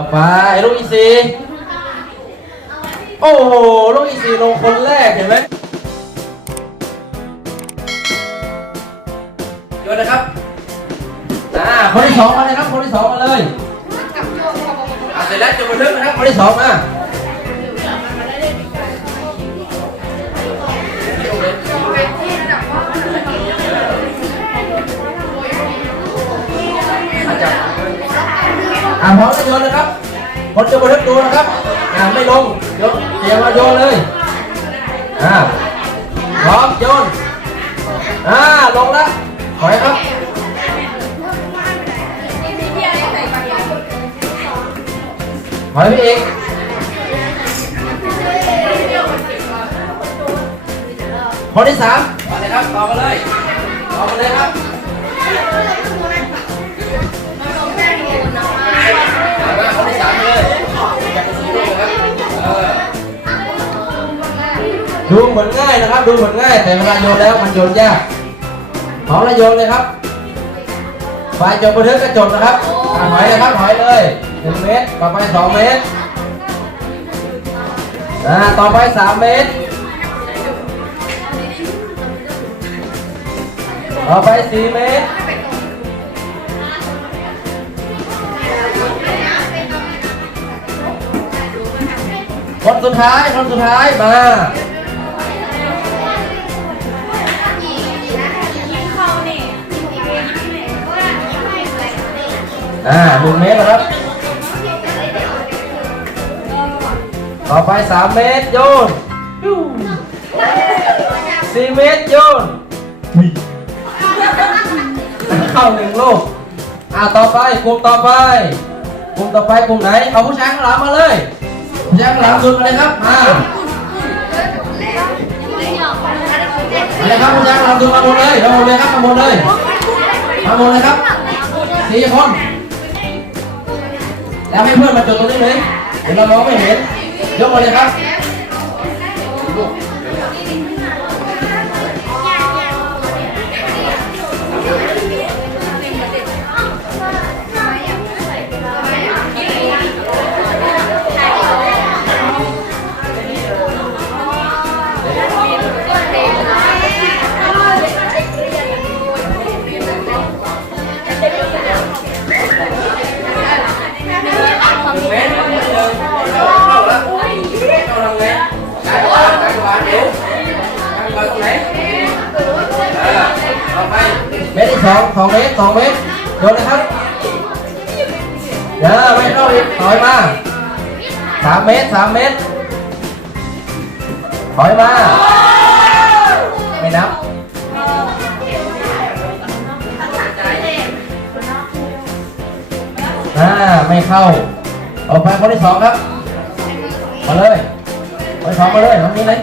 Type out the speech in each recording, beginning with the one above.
ต่อไปลูกอีซีโอ้โหลูกอีซีลงคนแรกเห็นไหมโยนนะครับอ่าคนที่สองมาเลยครับคนที่สองมาเลยอ่าเสร็จแล้วจะมาเริ่มนะครับคนที่สองมาอาาพร้อมแล้วโยนนะครับคนจะมาเริ่มดูนะครับอ่าไม่ลงโยนเตรียมมาโยนเลยอ่าพร้อมโยนอ่าลงล้วถอยครับถอยไปอีกคนที่สามมาเลยครับต่อมาเลยต่อมาเลยครับ ดูเหมือนง่ายนะครับ ดูเหมือนง่าย แต่เวลาโยนแล้วมันโยนยากพร้อมล้วโยนเลยครับฝ่ายจดบันทึกก็จดนะครับถอยเลยครับถอยเลยหนึ่งเมตรต่อไปสองเมตรอ่าต่อไป3เมตร ต่อไป4เมตรคนสุดท้ายคนสุดท้ายมา อ่าหนึ่งเมตรนะครับ ต่อไป3เมตรโยนสี่เมตรโยนเข้าหนึ่งลูกอ่าต่อไปกลุ่มต่อไปกลุ่มต่อไปกลุ่มไหน เอาผู้ชายข้างหลังมาเลยผู้ชายข้างหลังสุดมาเลยครับมามาเลยครับผู้ชายข้างหลังสุดมาหมดเลยมาหมดเลยครับมาหมดเลยมาหมดเลยครับสี่คน แล้วให้เพื่อนมาจดตรงนี้เลยเดี๋ยวเรามองไม่เห็นยกมาเลยครับ สองสองเมตรสองเมตรโยนนะครับเดี๋ยวไม่เข้าอีกถอยมาสามเมตรสามเมตรถอยมาไม่นับอ่าไม่เข้าออกไปคนที่สองครับมาเลยคนที่สองมาเลยทำนี้เลย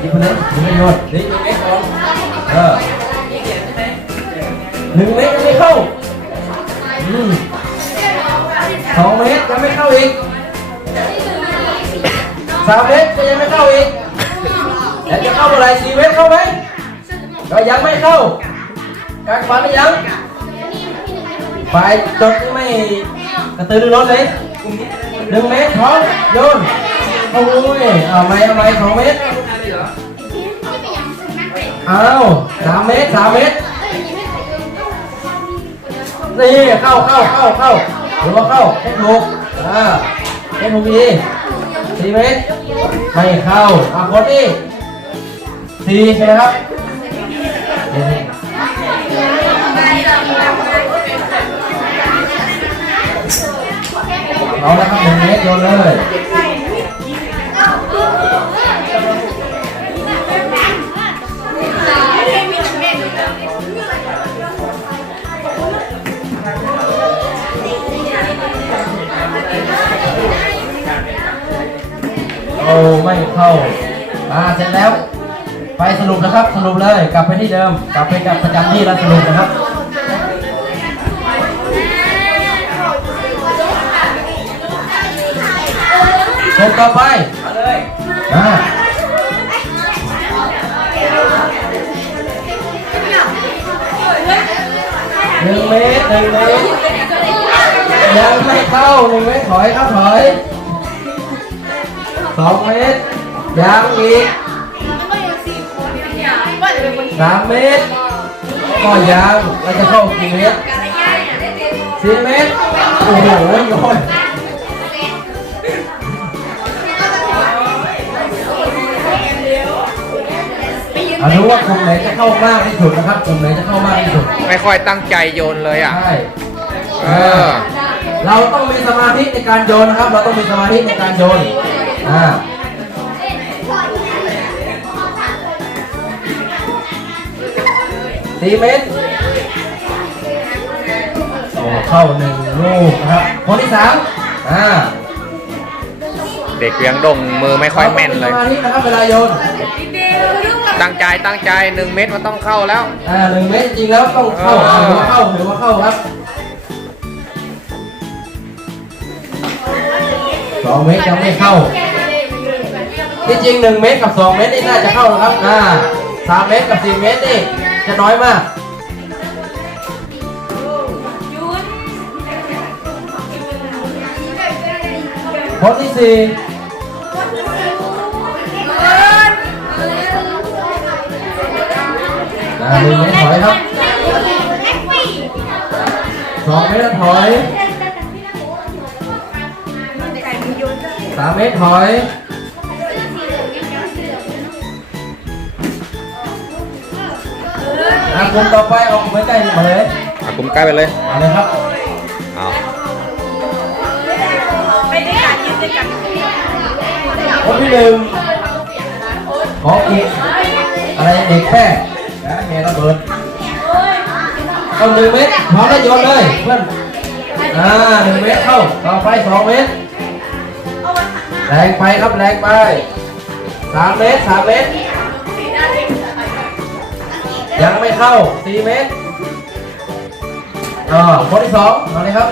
ยิงคนนี้ยิงไม่โยนนี่ยิงเมตรก่อนเออ หนึ่งเมตรยังไม่เข้าอืมสองเมตรยังไม่เข้าอีกสามเมตรก็ยังไม่เข้าอีกแล้วจะเข้าเมื่อไหรสี่เมตรเข้าไหมก็ยังไม่เข้าการฝันหรือยังฝ่ายจดนี่ไม่กระตือรือร้นเลยหนึ่งเมตรพร้อมโยนโอ้ยเอาไหมเอาไหมสองเมตรเอาสามเมตรสามเมตร นี่เข้าเข้าเข้าเข้าหรือว่าเข้าเทคนิคอ่าเทคนิคดีสี่เมตรไม่เข้าอะคนที่สี่ใช่ไหมครับเอาแล้วครับหนึ่งเมตรโยนเลย โอ้ไม่เข้าอ่าเสร็จแล้ว ไปสรุปนะครับ สรุปเลย กลับไปที่เดิม กลับไปกับประจำที่แล้วสรุปนะครับเสร็จต่อไปมาเลยอ่าหนึ่งเมตรหนึ่งเมตรยังไม่เข้าหนึ่งเมตรถอยครับถอย สองเมตรยังอีกสามเมตรก็ยังเราจะเข้ากี่เมตรสี่เมตรโอ้โหน้อยเอาดูว่ากลุ่มไหนจะเข้ามากที่สุดนะครับกลุ่มไหนจะเข้ามากที่สุดไม่ค่อยตั้งใจโยนเลยอะใช่เออเราต้องมีสมาธิในการโยนนะครับ เราต้องมีสมาธิในการโยน อ่าสี่เมตรโอ้เข้าหนึ่งลูกนะครับ คนที่สามอ่าเด็กเลี้ยงดงมือไม่ค่อยแม่นเลยราต้องมีสมาธินะครับเวลาโยน ตั้งใจตั้งใจหนึ่งเม็ดมันต้องเข้าแล้ว อ่าหนึ่งเมตรจริงๆแล้วต้องเข้าอ่าถือว่าเข้าถือว่าเข้าครับสองเมตรยังไม่เข้า ที่จริงหนึ่งเมตรกับสองเมตรนี่น่าจะเข้านะครับอ่าสามเมตรกับสี่เมตรนี่จะน้อยมากคนที่สี่อ่าหนึ่งเมตรถอยครับสองเมตรถอยสามเมตรถอย อะกลุ่มต่อไปเอากลุ่มใกล้ๆมาเลยอะคุมใกล้ไปเลยมาเลยครับเอาคนที่หนึ่งขออีกอะไรเด็กแค่นะเมระเบิดเอาหนึ่งเมตรพร้อมแล้วโยนเลยเพื่อนอ่าหนึ่งเมตรเข้าต่อไปสองเมตรแรงไปครับแรงไปสามเมตรสามเมตร ยังไม่เข้าตีเมตรอ่าคนที่สองมาเลยครับ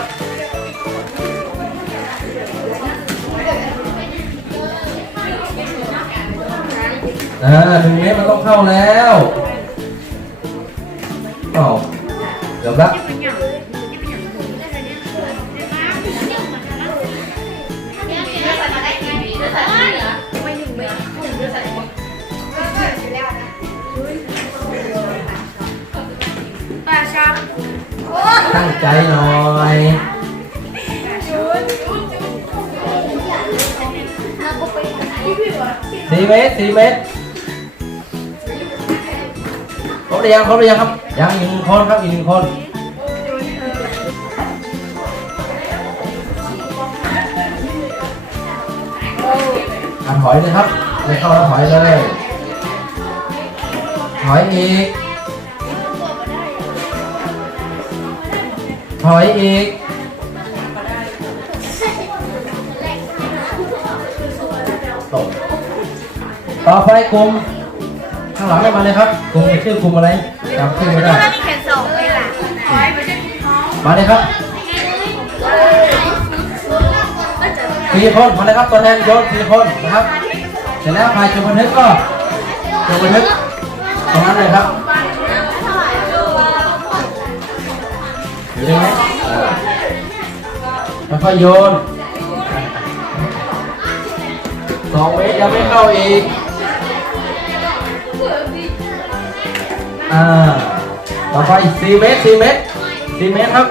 อ่าหนึ่งเมตรมันต้องเข้าแล้ว ใจหน่อยสี่เมตรสี่เมตรครบหรือยังครบหรือยังครับ ยังอีกหนึ่งคนครับอีกหนึ่งคนอะถอยเลยครับไม่เข้าแล้วถอยเลย ถอยอีก ถอยอีก ตก ต่อไปกลุ่มข้างหลังเลยมาเลยครับกลุ่มชื่อกลุ่มอะไรจำชื่อไม่ได้มาเลยครับสี่คนมาเลยครับตัวแทนโยนสี่คนนะครับ เสร็จแล้วใครจดบันทึกก็จดบันทึกตรงนั้นเลยครับ อยู่ได้ไหมอ่าแล้วค่อยโยนสองเมตรยังไม่เข้าอีก อ่า ต่อไปสี่เมตรสี่เมตรสี่เมตรครับ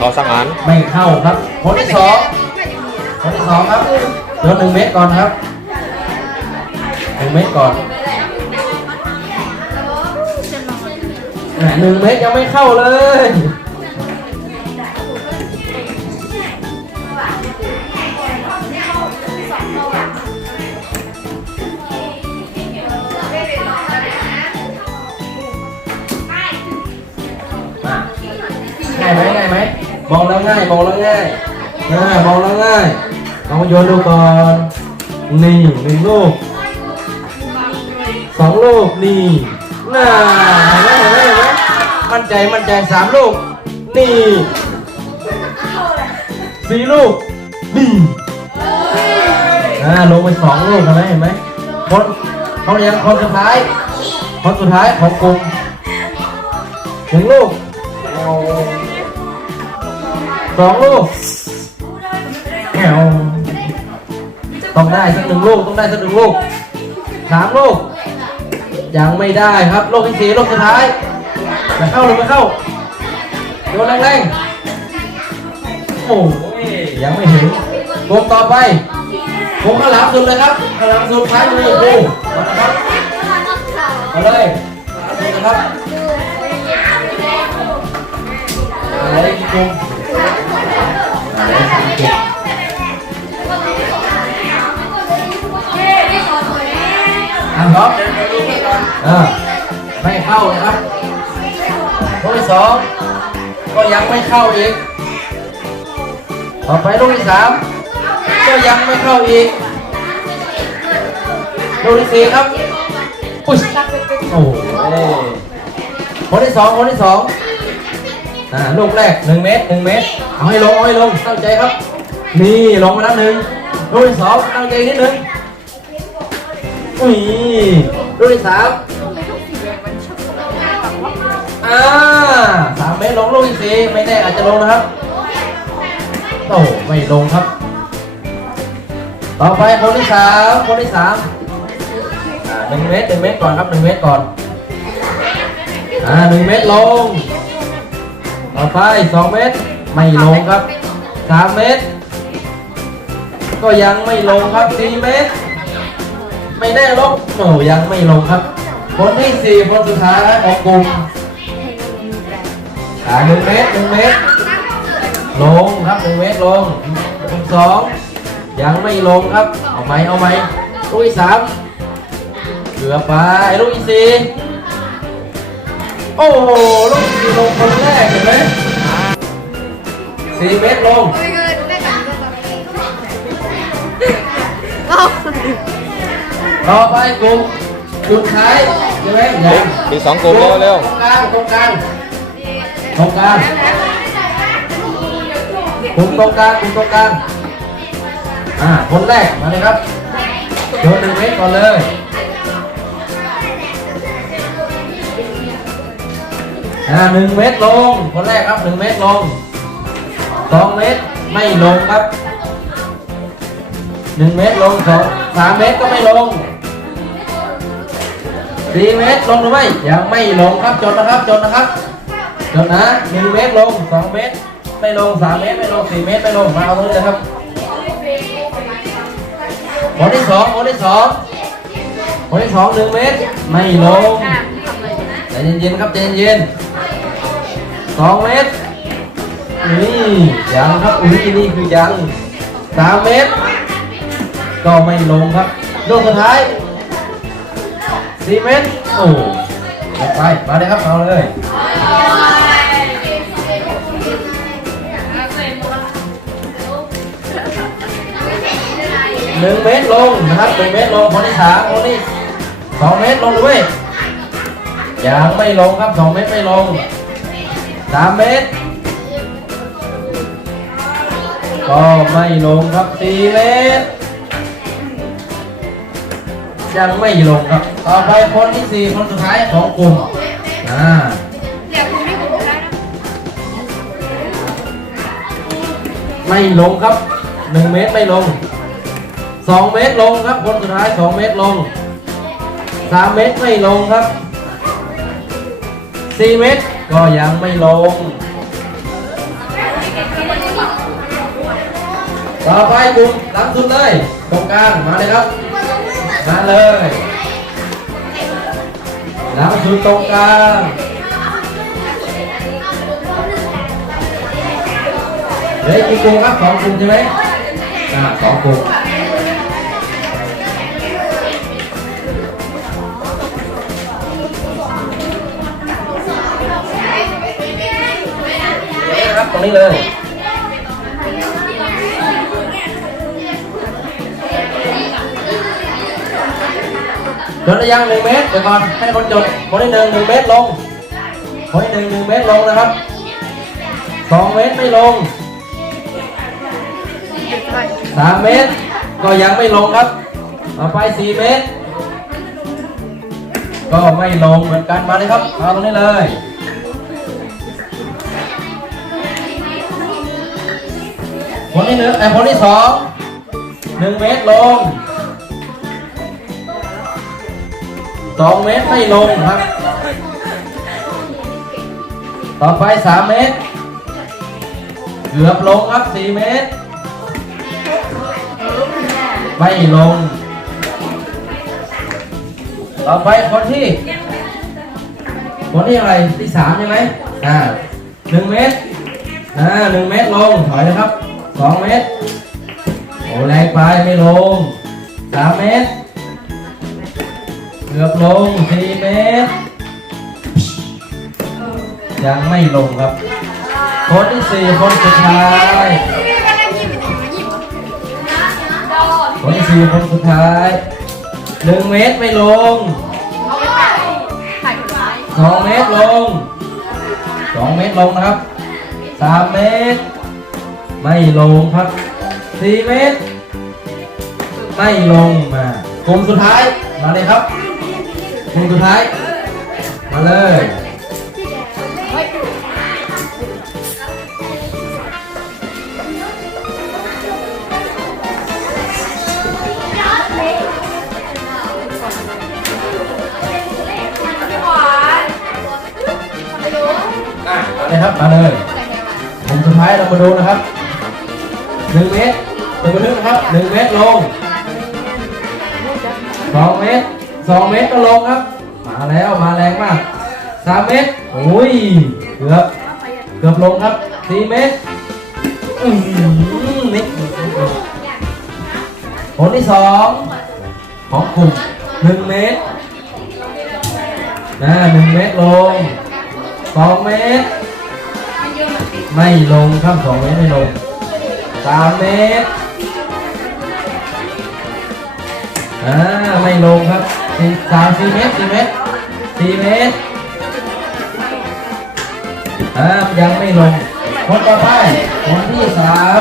รอสังหารไม่เข้าครับ คนที่สองคนที่สองครับโยนหนึ่งเมตรก่อนครับหนึ่งเมตรก่อน หนึ่งเมตรยังไม่เข้าเลยง่ายไหมง่ายไหมมองแล้วง่ายมองแล้วง่ายง่ายมองแล้วง่ายลองโยนดูก่อนนี่หนึ่งลูกสองลูกนี่น่าเห็นไหมเห็นไหม มั่นใจมั่นใจสามลูก นี่สี่ลูก นี่อ่าลงไปสองลูกเห็นไหมเห็นไหมคนเขาเรียงคนสุดท้าย คนสุดท้ายของกลุ่มหนึ่งลูกสองลูกแถวต้องได้สักหนึ่งลูกต้องได้สักหนึ่งลูกสามลูก ยังไม่ได้ครับ ลูกที่สี่ลูกสุดท้าย จะเข้าหรือไม่เข้าโยนแรงๆโอ้ยยังไม่ถึงวงต่อไปวงข้างหลังสุดเลยครับข้างหลังสุดท้ายมือดูมาครับมาเลยเอาเลยนะครับอะไรกี่กลุ่มอะไรสามกลุ่มอะครับอ่าไม่เข้านะครับ ลูกที่สองก็ยังไม่เข้าอีก ต่อไปลูกที่สามก็ยังไม่เข้าอีก ลูกที่สี่ครับอุ๊ยโอ้โหคนที่สองคนที่สองอ่าลูกแรกหนึ่งเมตรหนึ่งเมตร เอาให้ลงเอาให้ลง ตั้งใจครับ นี่ลงมาแล้วหนึ่งลูกที่สองตั้งใจนิดหนึ่งอุ้ยลูกที่สาม อ่าสามเมตรลงลูกที่สี่ไม่แน่อาจจะลงนะครับโอ้ไม่ลงครับ ต่อไปคนที่สามคนที่สามหนึ่งเมตรหนึ่งเมตรก่อนครับหนึ่งเมตรก่อนอ่าหนึ่งเมตรลง ต่อไปสองเมตรไม่ลงครับสามเมตร ก็ยังไม่ลงครับสี่เมตร ไม่แน่ลงโอ้ยังไม่ลงครับ คนที่สี่คนสุดท้ายของกลุ่ม อ่าหนึ่งเมตรหนึ่งเมตร ลงครับหนึ่งเมตรลงลูกสองยังไม่ลงครับ เอาไหมเอาไหมลูกที่สามเหลือไปลูกที่สี่โอ้โหลูกที่สี่ลงคนแรกเห็นไหมสี่เมตรลงต่อไปกลุ่มจุดท้ายใช่ไหมยังมีสองกลุ่มแล้วเร็วตรงกลางตรงกลาง ตรงกลางกลุ่มตรงกลางกลุ่มตรงกลางอ่าคนแรกมาเลยครับโยนหนึ่งเมตรก่อนเลยอ่าหนึ่งเมตรลง คนแรกครับหนึ่งเมตรลงสองเมตรไม่ลงครับหนึ่งเมตรลงสองสามเมตรก็ไม่ลงสี่เมตรลงหรือไม่ยังไม่ลงครับจดนะครับจดนะครับ จดนะหนึ่งเมตรลงสองเมตรไม่ลงสามเมตรไม่ลงสี่เมตรไม่ลงมาเอาตรงนี้เลยครับคนที่สองคนที่สองคนที่สองหนึ่งเมตรไม่ลงใจเย็นๆครับใจเย็นๆสองเมตรนี่ยังครับอุ้ยนี่คือยังสามเมตร ก็ไม่ลงครับลูกสุดท้ายสี่เมตรโอ้ไปมาเลยครับเอาเลย หนึ่งเมตรลงนะครับหนึ่งเมตรลงคนที่สามคนที่สองเมตรลงด้วยยังไม่ลงครับสองเมตรไม่ลงสามเมตรก็ไม่ลงครับสี่เมตร ยังไม่ลงครับ ต่อไปคนที่สี่คนสุดท้ายของกลุ่มอ่าไม่ลงครับหนึ่งเมตรไม่ลง สองเมตรลงครับ คนสุดท้ายสองเมตรลงสามเมตรไม่ลงครับสี่เมตรก็ยังไม่ลง ต่อไปกลุ่มหลังสุดเลยตรงกลางมาเลยครับ มาเลย หลังสุดตรงกลางเหลือกี่กลุ่มครับสองกลุ่มใช่ไหมอ่าสองกลุ่ม รับตรงนี้เลยจดระยะหนึ่งเมตรเดี๋ยวก่อนให้คนจดคนที่หนึ่งหนึ่งเมตรลงคนที่หนึ่งหนึ่งเมตรลงนะครับสองเมตรไม่ลงสามเมตร ก็ยังไม่ลงครับต่อไปสี่เมตร ก็ไม่ลงเหมือนกันมาเลยครับเอาตรงนี้เลย ที่หนึ่งไอ้คนที่สองหนึ่งเมตรลงสองเมตรไม่ลงครับ ต่อไปสามเมตร เกือบลงครับสี่เมตร ไม่ลง ต่อไปคนที่ คนที่อะไรที่สามใช่ไหมอ่าหนึ่งเมตรอ่าหนึ่งเมตรลงถอยนะครับ สองเมตรโอ้แรงไปไม่ลงสามเมตรเกือบลงสี่เมตร ยังไม่ลงครับ คนที่สี่คนสุดท้าย คนที่สี่คนสุดท้ายหนึ่งเมตรไม่ลงสองเมตรลงสองเมตรลงนะครับสามเมตร ไม่ลงครับสี่เมตร ไม่ลงมากลุ่มสุดท้ายมาเลยครับกลุ่มสุดท้าย มาเลยอะมาเลยครับมาเลยผมสุดท้ายเรามาดูนะครับ หนึ่งเมตรตัวบันทึกนะครับหนึ่งเมตรลงสองเมตรสองเมตรก็ลงครับ มาแล้วมาแรงมากสามเมตรโอ้ยเกือบเกือบลงครับสี่เมตรอื้อหือนิดผลที่สองของกลุ่มหนึ่งเมตรนะหนึ่งเมตรลงสองเมตร ไม่ลงครับสองเมตรไม่ลง สามเมตรอ่าไม่ลงครับสี่สามสี่เมตรสี่เมตรสี่เมตรอ่ายังไม่ลงคนต่อไปคนที่สาม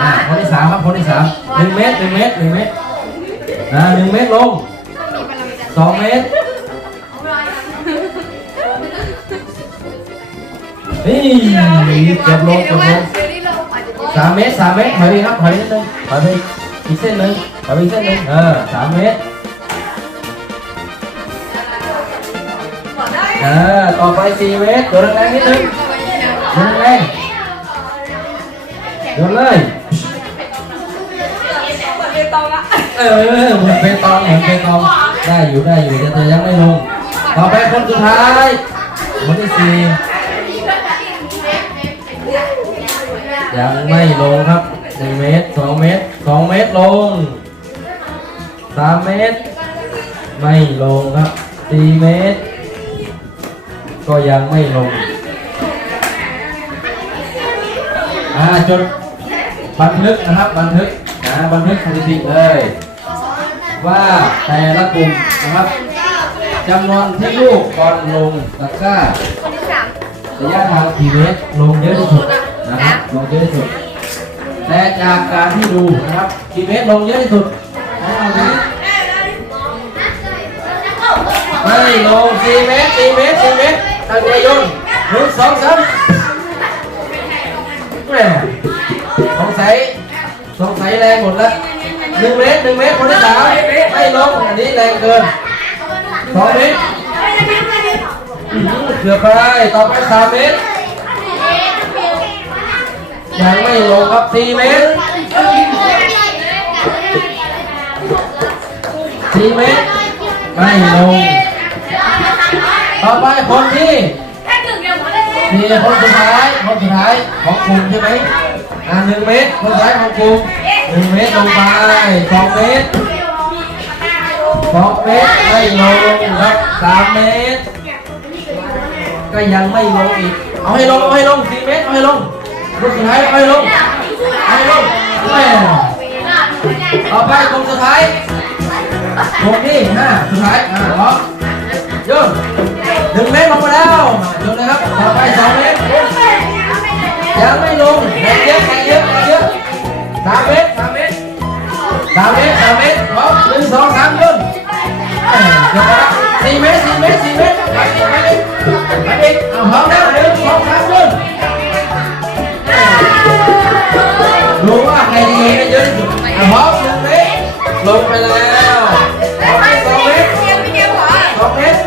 อ่าคนที่สามครับคนที่สามหนึ่งเมตรหนึ่งเมตรหนึ่งเมตรอ่าหนึ่งเมตรลงสองเมตร นี่เกือบลงเกือบลงสามเมตรสามเมตรถอยไปครับถอยนิดนึงถอยไปอีกเส้นหนึ่งถอยไปอีกเส้นหนึ่งเออสามเมตรเออต่อไปสี่เมตรโดนแรงๆนิดนึงโดนแรงๆโดนเลยเออเหมือนเปตองเหมือนเปตองได้อยู่ได้อยู่แต่เธอยังไม่ลงต่อไปคนสุดท้ายคนที่สี่ ยังไม่ลงครับหนึ่งเมตรสองเมตรสองเมตรลงสามเมตร ไม่ลงครับสี่เมตร ก็ยังไม่ลงอ่าจดบันทึกนะครับบันทึกนะบันทึกสถิติเลย ว่าแต่ละกลุ่มนะครับจำนวนที่ลูกบอลลงตะกร้าระยะทางกี่เมตรลงเยอะที่สุด จากการที่ดูนะครับกี่เมตรลงเยอะที่สุดเอาเอาดิไม่ลงสี่เมตรสี่เมตรสี่เมตรตั้งใจโยนหนึ่งสองสามแหม่สงสัยสงสัยแรงหมดแล้วหนึ่งเมตรหนึ่งเมตรคนที่สามไม่ลงอันนี้แรงเกินสองเมตรอื้อหือเกือบไปต่อไปสามเมตร ยังไม่ลงครับ4เมตร4เมตรไม่ลง ต่อไปคนที่นี่คนสุดท้ายคนสุดท้ายของกลุ่มใช่ไหมอ่าหนึ่งเมตรคนสุดท้ายของกลุ่มหนึ่งเมตรลงไปสองเมตรสองเมตรไม่ลงครับสามเมตร ก็ยังไม่ลงอีก เอาให้ลง เอาให้ลงสี่เมตร เอาให้ลง ลูกสุดท้ายเอาให้ลงเอาให้ลงแม่ต่อไปกลุ่มสุดท้ายกลุ่มที่ห้าสุดท้ายอ่าพร้อมโยนหนึ่งเมตรลงมาแล้วโยนเลยครับต่อไปสองเมตรยังไม่ลงแรงเยอะแรงเยอะแรงเยอะสามเมตรสามเมตรสามเมตรสามเมตรพร้อมหนึ่งสองสามโยนเอ้ยโยนสี่เมตรสี่เมตรสี่เมตรไปอีกไปอีกไปอีกเอาพร้อมแล้วหนึ่งสองสามโยน รู้ว่าใครดีได้เยอะที่สุดอะพร้อมลงเมตรลงไปแล้วสองเมตรสองเมตร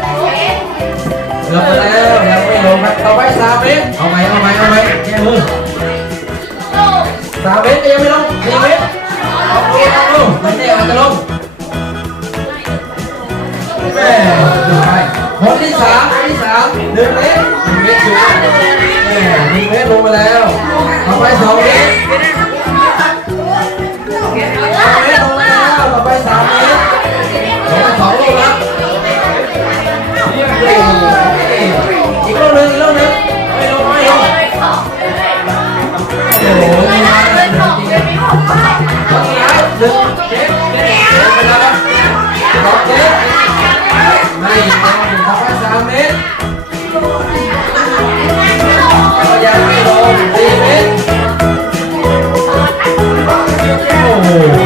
ลงไปแล้วยังไม่ลงครับต่อไปสามเมตรเอาไหมเอาไหมเอาไหมแก้มือสามเมตรยังไม่ลงสี่เมตรโอเคครับลุงไม่นเนี่ยมันจะลงแม่ดูไปคนที่สามคนที่สามหนึ่งเมตรหนึ่งเมตรอยู่แหนึ่งเมตรลงมาแล้วต่อไปสองเมตร Oh.